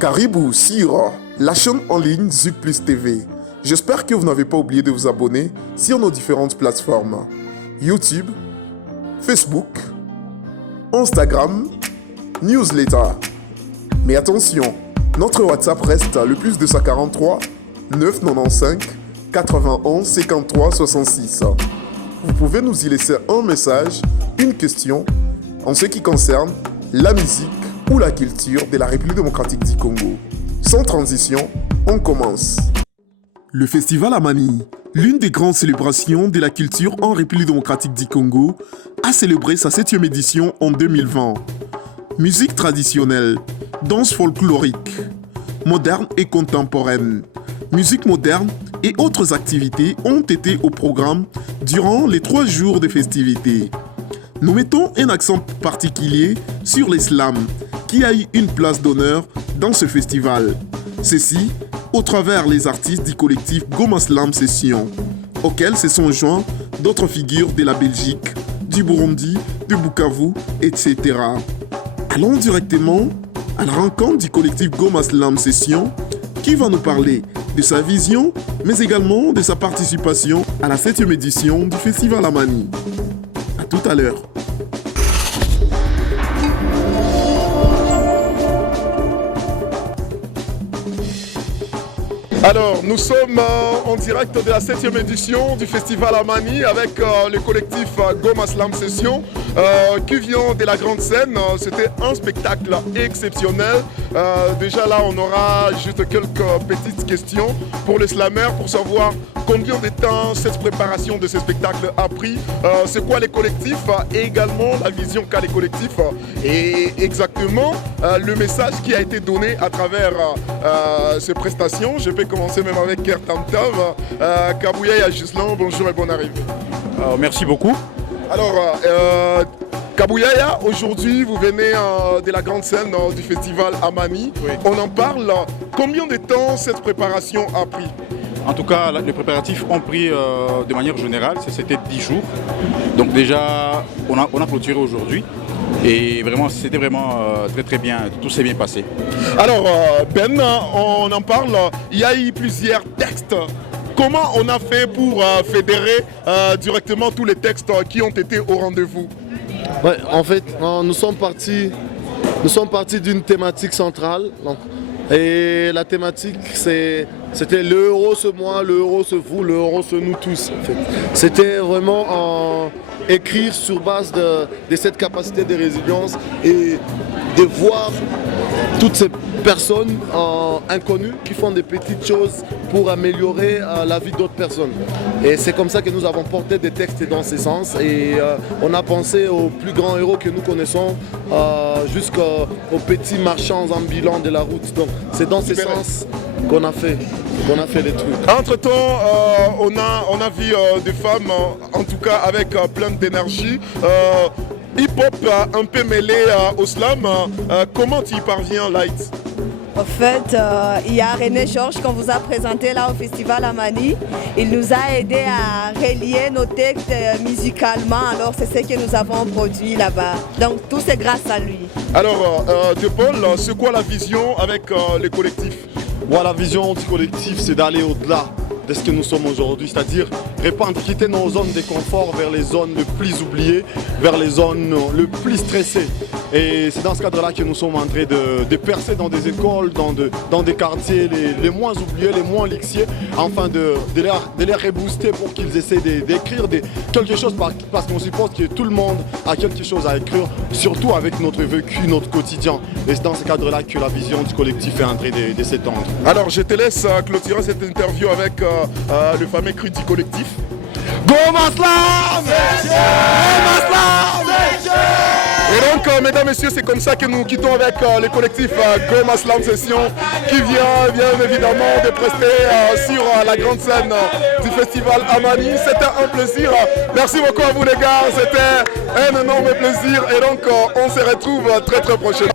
Caribou sur la chaîne en ligne Zuc Plus TV. J'espère que vous n'avez pas oublié de vous abonner sur nos différentes plateformes YouTube, Facebook, Instagram, Newsletter. Mais attention, notre WhatsApp reste le plus 243 995 91 53 66. Vous pouvez nous y laisser un message, une question en ce qui concerne la musique ou la culture de la République démocratique du Congo. Sans transition, on commence. Le festival Amani, l'une des grandes célébrations de la culture en République démocratique du Congo, a célébré sa 7e édition en 2020. Musique traditionnelle, danse folklorique, moderne et contemporaine, musique moderne et autres activités ont été au programme durant les 3 jours de festivités. Nous mettons un accent particulier sur l'islam, qui a eu une place d'honneur dans ce festival. Ceci au travers les artistes du collectif Goma Slam Session, auxquels se sont joints d'autres figures de la Belgique, du Burundi, de Bukavu, etc. Allons directement à la rencontre du collectif Goma Slam Session, qui va nous parler de sa vision, mais également de sa participation à la 7e édition du festival Amani. A tout à l'heure. Alors, nous sommes en direct de la 7e édition du Festival Amani avec le collectif Goma Slam Session qui vient de la grande scène. C'était un spectacle exceptionnel. Déjà là, on aura juste quelques petites questions pour les slammers pour savoir combien de temps cette préparation de ce spectacle a pris, c'est quoi les collectifs et également la vision qu'a les collectifs et exactement le message qui a été donné à travers ces prestations. Je peux commencer même avec Ker Tam Tam, Kabouyaya Gislain, bonjour et bonne arrivée. Merci beaucoup. Alors, Kabouyaya, aujourd'hui vous venez de la grande scène du festival Amani. Oui. On en parle. Combien de temps cette préparation a pris? En tout cas, les préparatifs ont pris de manière générale, c'était 10 jours. Donc déjà, on a clôturé aujourd'hui. Et vraiment, c'était vraiment très très bien, tout s'est bien passé. Alors Ben, on en parle, il y a eu plusieurs textes. Comment on a fait pour fédérer directement tous les textes qui ont été au rendez-vous? Ouais, en fait, nous sommes partis d'une thématique centrale. Donc, et la thématique, c'était le héros c'est moi, le héros c'est vous, le héros c'est nous tous. En fait. C'était vraiment écrire sur base de cette capacité de résilience et de voir toutes ces personnes inconnues qui font des petites choses pour améliorer la vie d'autres personnes. Et c'est comme ça que nous avons porté des textes dans ce sens et on a pensé aux plus grands héros que nous connaissons jusqu'aux petits marchands ambulants de la route. Donc c'est dans ce sens qu'on a fait les trucs. Entre-temps, on a vu des femmes, en tout cas avec plein d'énergie, hip-hop un peu mêlé au slam. Comment tu y parviens, Light? En fait, il y a René Georges qu'on vous a présenté là au Festival Amani. Il nous a aidé à relier nos textes musicalement. Alors c'est ce que nous avons produit là-bas. Donc tout c'est grâce à lui. Alors, De Paul, c'est quoi la vision avec les collectifs? Moi, la vision du collectif, c'est d'aller au-delà de ce que nous sommes aujourd'hui, c'est-à-dire quitter nos zones de confort vers les zones les plus oubliées, vers les zones les plus stressées. Et c'est dans ce cadre-là que nous sommes en train de percer dans des écoles, dans des quartiers les moins oubliés, les moins lixiers, afin de les rebooster pour qu'ils essaient d'écrire quelque chose, parce qu'on suppose que tout le monde a quelque chose à écrire, surtout avec notre vécu, notre quotidien. Et c'est dans ce cadre-là que la vision du collectif est en train de s'étendre. Alors je te laisse clôturer cette interview avec le fameux cri du collectif. Goma Slam! Goma Slam! Et donc, mesdames, messieurs, c'est comme ça que nous quittons avec le collectif Goma Slam Session qui vient bien évidemment de prester sur la grande scène du festival Amani. C'était un plaisir. Merci beaucoup à vous les gars. C'était un énorme plaisir. Et donc, on se retrouve très très prochainement.